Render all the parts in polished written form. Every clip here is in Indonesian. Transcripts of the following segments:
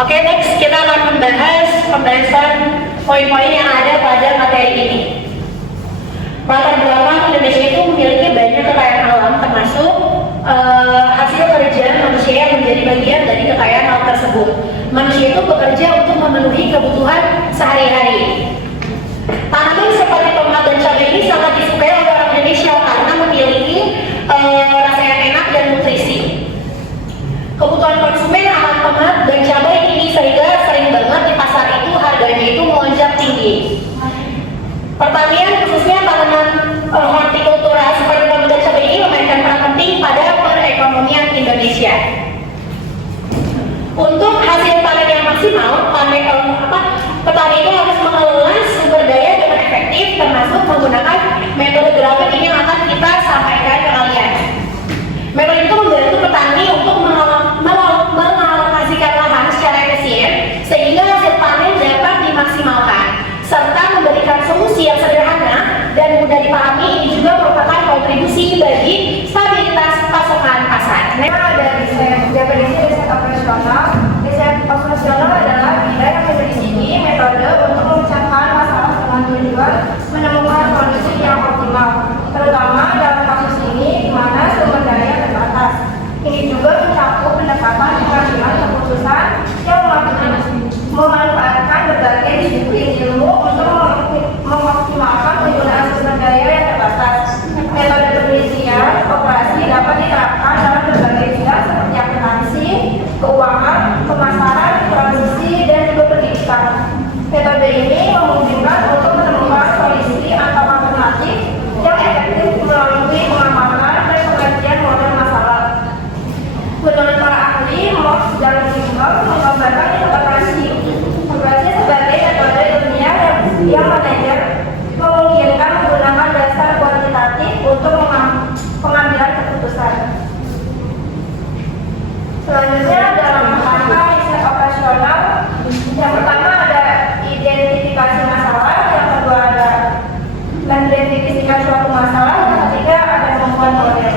Oke, next kita akan membahas pembahasan poin-poin yang ada pada materi ini. Latar belakang Indonesia itu memiliki banyak kekayaan alam, termasuk hasil kerja manusia yang menjadi bagian dari kekayaan alam tersebut. Manusia itu bekerja untuk memenuhi kebutuhan sehari-hari. Tanaman seperti tomat dan cabai ini sangat disukai oleh orang Indonesia karena memiliki rasa yang enak dan nutrisi. Kebutuhan konsumen akan tomat dan cabai ini sehingga sering banget di pasar itu harganya itu melonjak tinggi. Pertanian khususnya tanaman hortikultura seperti tomat dan cabai ini memainkan peran penting pada perekonomian Indonesia. Untuk hasil panen yang maksimal, petani itu harus mengelola sumber daya dengan efektif, termasuk menggunakan metode grafik ini yang akan kita sampaikan ke kalian. Metode itu membantu petani untuk mengalokasikan lahan secara efisien sehingga hasil panen dapat dimaksimalkan, serta memberikan solusi yang sederhana dan mudah dipahami. Ini juga merupakan kontribusi bagi stabilitas pasokan pasar. Ada definisi riset operasional. Riset operasional adalah bidang yang menyelisih metode untuk memecahkan masalah dengan tujuan menemukan solusi yang optimal, terutama dalam kasus ini di mana sumber daya terbatas. Ini juga mencakup pendekatan pengambilan keputusan yang memanfaatkan berbagai disiplin ilmu untuk mengoptimalkan penggunaan sumber daya yang terbatas. Metode penelitian operasi dapat diterapkan dalam berbagai bidang seperti akuntansi, keuangan, pemasaran, transisi, dan juga pendidikan. Metode ini memungkinkan untuk menemukan solusi atau alternatif yang efektif melalui pengamatan dan pengkajian model masalah. Menurut para ahli, Moss dan Simmel menggambarkan operasi sebagai metode ilmiah yang manajer memungkinkan menggunakan dasar kuantitatif untuk pengambilan keputusan. Selanjutnya dalam rangka riset operasional, yang pertama ada identifikasi masalah, yang kedua ada mendefinisikan suatu masalah, yang ketiga ada membuat model.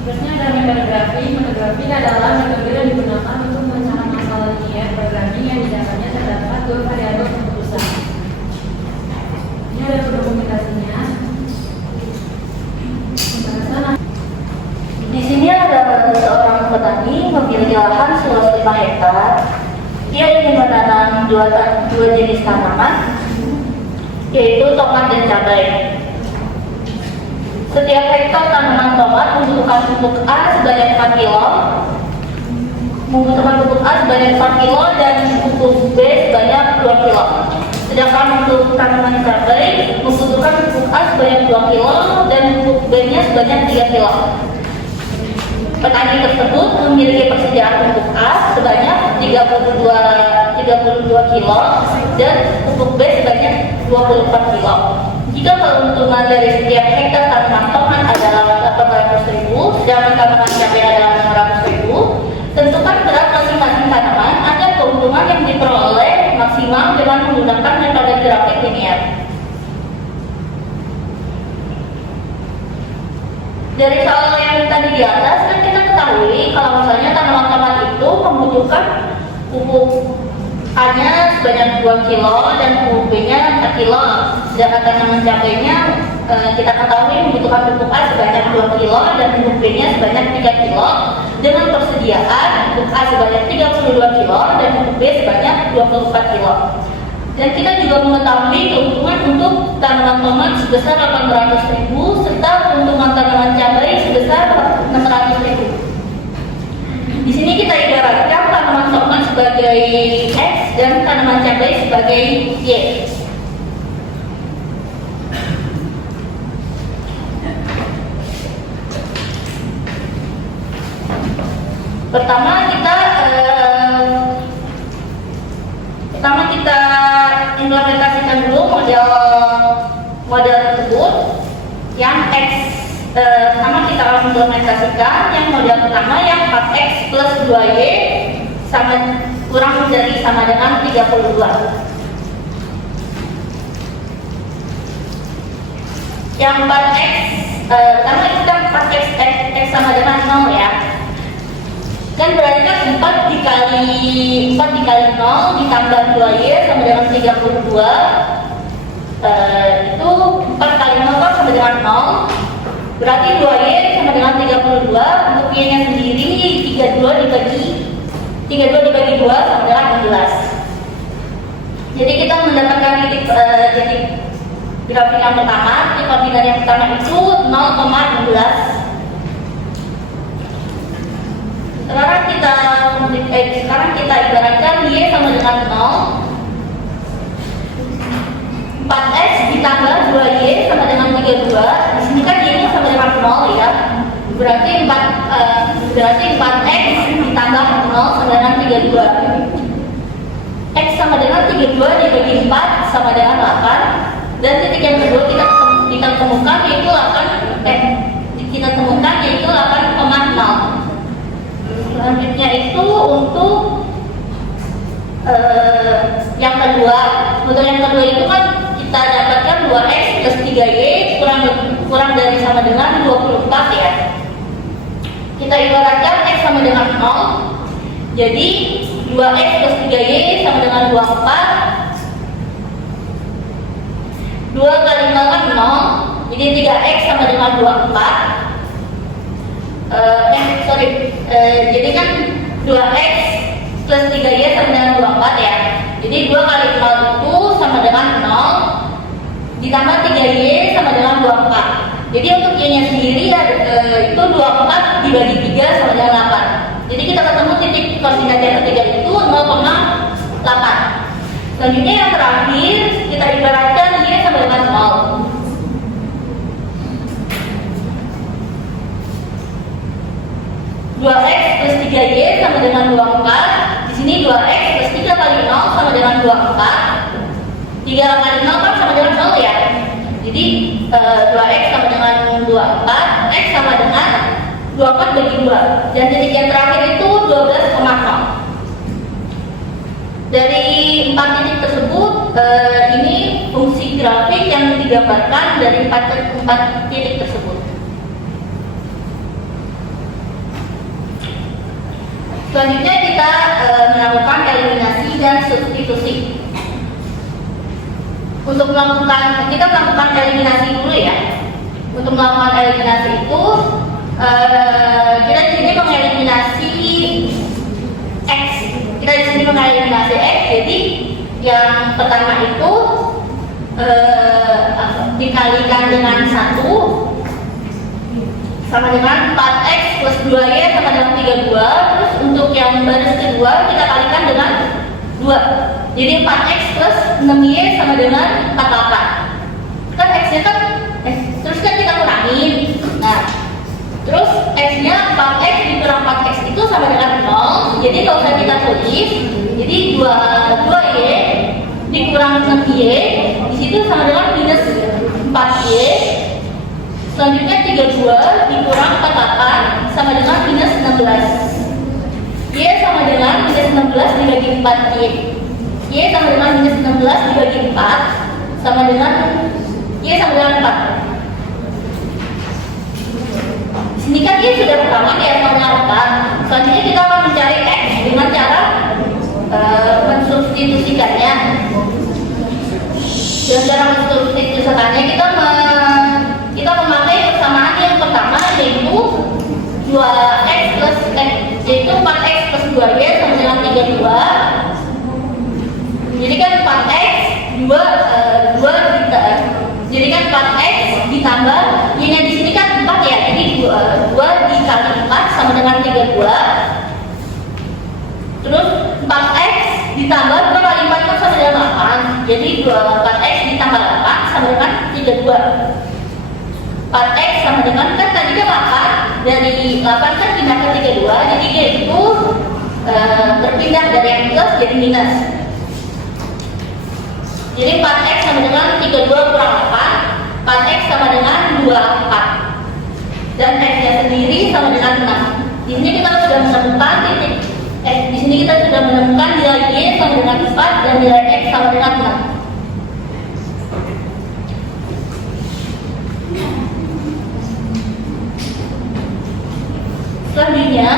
Berikutnya ada metode grafik. Metode grafik adalah metode yang digunakan untuk memecahkan masalah linear programming yang di dalamnya terdapat dua variabel keputusan. Ini ada dokumentasinya. Di sini ada seorang petani memiliki lahan seluas 5 hektar. Ia ingin menanam dua jenis tanaman, yaitu tomat dan cabai. Setiap hektar tanaman tomat membutuhkan pupuk A sebanyak 4 kilo, dan pupuk B sebanyak 2 kilo. Sedangkan untuk tanaman cabai membutuhkan pupuk A sebanyak 2 kilo dan pupuk B-nya sebanyak 3 kilo. Petani tersebut memiliki persediaan pupuk A sebanyak 32 kilo dan pupuk B sebanyak 24 kilo. Jika keuntungan dari setiap hektar tanaman tomat adalah 800.000, sedangkan tanaman cabai adalah 600.000, tentukan berat masing-masing tanaman agar keuntungan yang diperoleh maksimal dengan menggunakan metode grafik linear. Dari soal yang tadi di atas kan kita ketahui kalau misalnya tanaman tomat itu membutuhkan pupuk A-nya sebanyak 2 kilo dan pupuk B-nya 4 kilo. Sedangkan tanaman cabainya kita ketahui membutuhkan pupuk A sebanyak 2 kilo dan pupuk B-nya sebanyak 3 kilo dengan persediaan pupuk A sebanyak 32 kilo dan pupuk B sebanyak 24 kilo. Dan kita juga mengetahui keuntungan untuk tanaman tomat sebesar 800.000 serta keuntungan tanaman cabai sebesar 600.000. Di sini kita ibaratkan tanaman tomat sebagai X dan tanaman cabai sebagai Y. Pertama kita implementasikan dulu model tersebut yang X. Pertama kita akan implementasikan yang model pertama yang 4X plus 2Y kurang dari sama dengan 32. Yang 4X pertama kita 4X X sama dengan 0 ya. Kan berarti kan 4 dikali 0 ditambah 2Y sama dengan 32. Itu 4 kali 0 kan sama dengan 0. Berarti 2Y sama dengan 32. Untuk Y nya sendiri 32 dibagi 2 sama dengan 16. Jadi kita mendapatkan titik grafik yang pertama, titik koordinat yang pertama itu 0,16. Sekarang kita ibaratkan Y sama dengan 0. 4X ditambah 2Y sama dengan 32. Di sini kan Y nya sama dengan 0 ya. Berarti 4X ditambah 0 sama dengan 32. X sama dengan 32 dibagi 4 sama dengan 8. Dan titik yang kedua kita temukan yaitu 8,0. Selanjutnya itu untuk yang kedua. Untuk yang kedua itu kan kita dapatkan 2X plus 3Y kurang dari sama dengan 24 ya. Kita ibaratkan X sama dengan 0. Jadi 2X plus 3Y sama dengan 24. 2 kali 0 kan 0. Jadi 3X sama dengan 24. Jadi kan 2X plus 3Y sama dengan 24 ya. Jadi 2 kali 0 itu sama dengan 0 ditambah 3Y sama dengan 24. Jadi untuk Y nya sendiri itu 24 dibagi 3 sama dengan 8. Jadi kita ketemu titik koordinat yang ketiga itu 0,8. Selanjutnya yang terakhir kita ibaratkan Y sama dengan 0. 2X plus 3Y sama dengan 24. Di sini 2X plus 3 kali 0 sama dengan 24. 3 kali 0 kan sama dengan 0 ya. Jadi 2X sama dengan 24. X sama dengan 24 bagi 2. Dan titik yang terakhir itu 12,0. Dari 4 titik tersebut, ini fungsi grafik yang digambarkan dari 4 titik tersebut. Selanjutnya kita melakukan eliminasi dan substitusi. Kita melakukan eliminasi dulu ya. Untuk melakukan eliminasi itu, kita di sini mengeliminasi X. Kita di sini mengeliminasi X. Jadi yang pertama itu dikalikan dengan 1 sama dengan 4X plus 2Y sama dengan 32. Terus untuk yang baris kedua kita kalikan dengan 2. Jadi 4X plus 6Y sama dengan 48. Kan X nya kan terus kan kita kurangin. Nah, terus X nya 4X dikurang 4X itu sama dengan 0. Jadi kalau usah kita tulis. Jadi 2Y dikurang 6Y di situ sama dengan minus 4Y. Selanjutnya 32 dikurang 48 sama dengan minus 16. Y sama dengan minus 16 dibagi 4Y. Y sama dengan minus 16 dibagi 4 sama dengan Y sama dengan 4. Di sini kan Y sudah pertama ya sama dengan 4. Selanjutnya kita akan mencari X dengan cara mensubstitusikannya. Dengan cara mensubstitusikannya kita memakai persamaan yang pertama yaitu 2X plus yaitu 4X plus 2Y sama dengan 32. Jadi kan 4X 2 jadi kan 4X ditambah Y nya di sini kan 4 ya. Jadi 2 dikali 4 sama dengan 32. Terus 4X ditambah 2 kali 4 kan sama dengan 8. Jadi 4X ditambah 8 sama dengan 32. 4X sama dengan kan tadi kan 8. Dari 8 kan pindah ke 32. Jadi dia itu berpindah dari yang plus jadi minus. Jadi 4X sama dengan 32 kurang 8. 4X sama dengan 24. Dan X nya sendiri sama dengan 6. Di sini kita sudah menemukan titik di sini kita sudah menemukan nilai Y sama dengan 4 dan nilai X sama dengan 6. Selanjutnya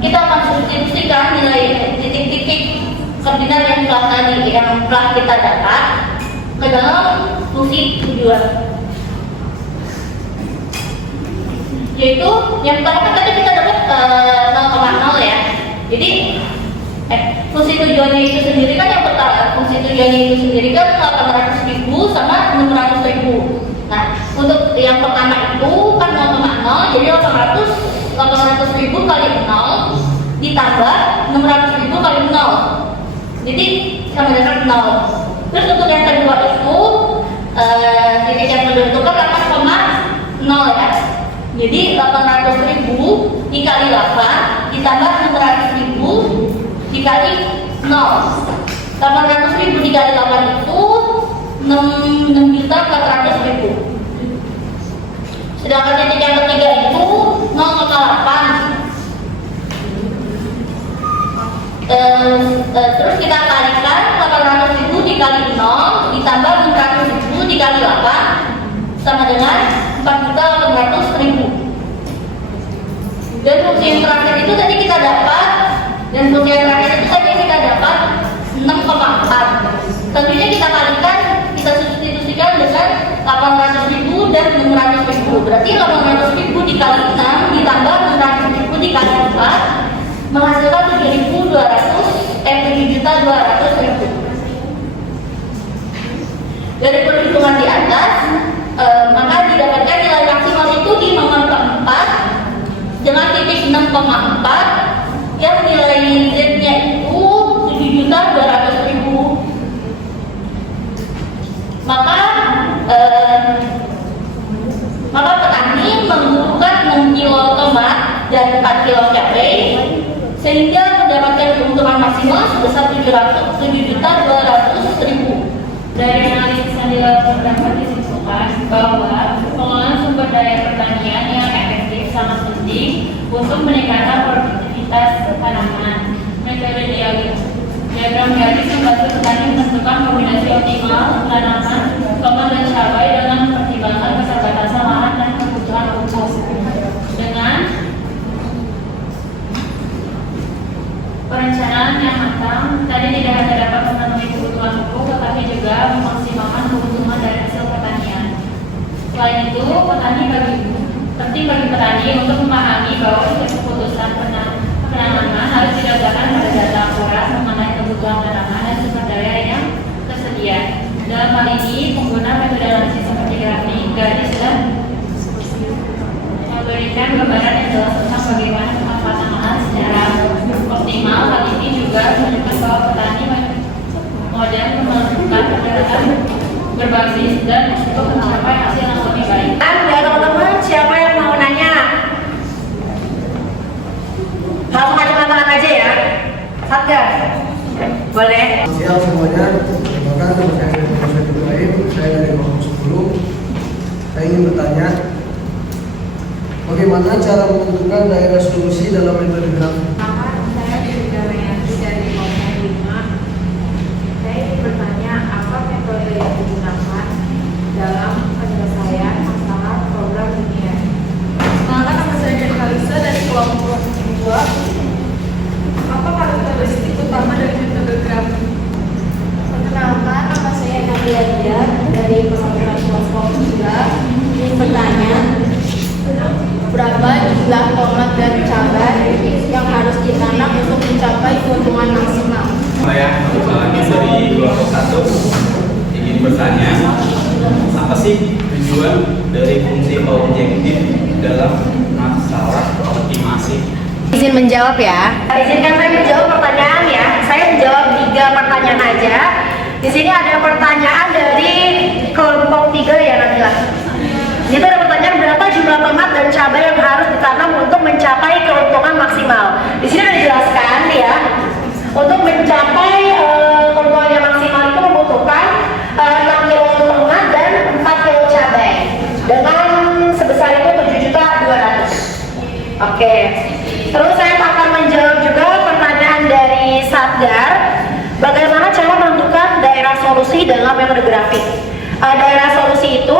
kita akan substitusikan nilai titik-titik koordinat yang telah kita dapat ke dalam fungsi tujuan. Yaitu yang pertama kan tadi kita dapat 0,0 ya. Jadi fungsi tujuannya itu sendiri kan yang pertama, fungsi tujuannya itu sendiri kan 800.000 sama 600.000. Nah, untuk yang pertama itu kan 0,0, jadi 800.000 kali 0 ditambah 600.000 kali 0. Jadi sama dengan 0. Terus untuk yang kedua itu titik yang kedua itu kan 8,0 ya. Jadi 800.000 dikali 8 ditambah 600.000 dikali 0. 800.000 dikali 8 itu 6.400.000. Sedangkan titik yang ketiga itu 0,8. Terus kita kalikan 800.000 dikali 0 ditambah 600.000 dikali 8 sama dengan 4.800.000. Dan fungsi yang terakhir itu tadi kita dapat 6,4. Tentunya kita kalikan, kita substitusikan dengan 800.000 dan 600.000. Berarti 800.000 dikali 6 ditambah 600.000 dikali 4 menghasilkan 7.200.000. Dari perhitungan di atas, maka didapatkan nilai maksimal itu di nomor keempat dengan titik 6,4 yang nilai Z-nya itu 7.200.000. Maka petani membutuhkan 6 kilo tomat dan 4 kilo cabai sehingga mendapatkan keuntungan maksimal sebesar 7.200.000. Dari analisis yang dilakukan dapat disimpulkan bahwa pengelolaan sumber daya pertanian yang efektif sangat penting untuk meningkatkan produktivitas tanaman. Metode diagram garis membantu petani menentukan kombinasi optimal tanaman, tomat dan cabai dengan mempertimbangkan keterbatasan lahan dan kebutuhan pupuk. Dengan perencanaan yang matang, tadi tidak hanya dapat memenuhi kebutuhan pupuk, tetapi juga memaksimalkan keuntungan dari hasil pertanian. Selain itu, penting bagi petani untuk memahami bahwa setiap keputusan penanaman harus didasarkan pada data akurat mengenai kebutuhan tanaman dan sumber daya yang tersedia. Dalam hal ini, pengguna metode analisis seperti grafik, garis, dan memberikan gambaran yang jelas tentang bagaimana pemanfaatan lahan secara optimal. Hal ini juga menunjukkan bahwa petani modern melakukan pendekatan berbasis dan untuk mencapai hasil yang lebih baik. Ya teman-teman, siapa yang mau nanya? Langsung aja tangan aja ya. Satgas. Boleh. Siap semuanya. Terima kasih saya dari Profesor Ibrahim. Saya dari kelompok 10. Saya ingin bertanya, bagaimana cara menentukan daerah solusi dalam metode grafik? Saya Dewi dari kelompok 5. Saya ingin bertanya, apa metode yang digunakan dalam penyelesaian masalah program dunia? Maka nama saya Kalisa dari kelompok 2. Apa karakteristik utama dari metode grafik? Perkenalkan, nama saya Nadia Dia dari kelompok 3. Ingin bertanya, berapa jumlah tomat dan cabai yang harus ditanam untuk mencapai keuntungan maksimal? Saya lagi dari kelompok 1 ingin bertanya, apa sih tujuan dari fungsi objektif dalam masalah optimasi? Izin menjawab ya. Izinkan saya menjawab pertanyaan ya. Saya menjawab 3 pertanyaan aja. Di sini ada pertanyaan dari kelompok 3 ya Nabila. Itu ada pertanyaan berapa jumlah tomat dan cabai yang harus ditanam untuk mencapai keuntungan maksimal. Di sini ada dijelaskan ya. Untuk mencapai keuntungan yang maksimal itu membutuhkan 6 kilo tomat dan 4 kilo cabai dengan sebesar itu 7.200.000. Oke. Terus saya akan menjawab juga pertanyaan dari Satgar. Bagaimana cara menentukan daerah solusi dalam metode grafik? Daerah solusi itu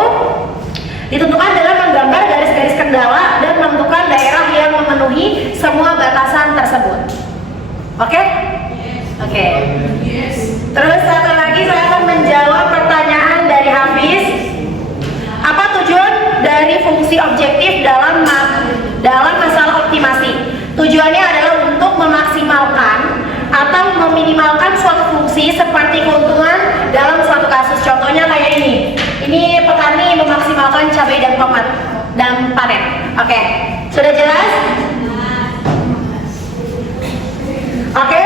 ditentukan dengan menggambar garis-garis kendala dan menentukan daerah yang memenuhi semua batasan tersebut. Oke? Oke. Terus satu lagi saya akan menjawab pertanyaan dari Hafiz. Apa tujuan dari fungsi objektif dalam masalah optimasi? Tujuannya adalah untuk memaksimalkan atau meminimalkan suatu fungsi seperti keuntungan dalam suatu kasus. Contohnya kayak ini. Ini petani memaksimalkan cabai dan tomat dan panen. Oke, sudah jelas? Oke,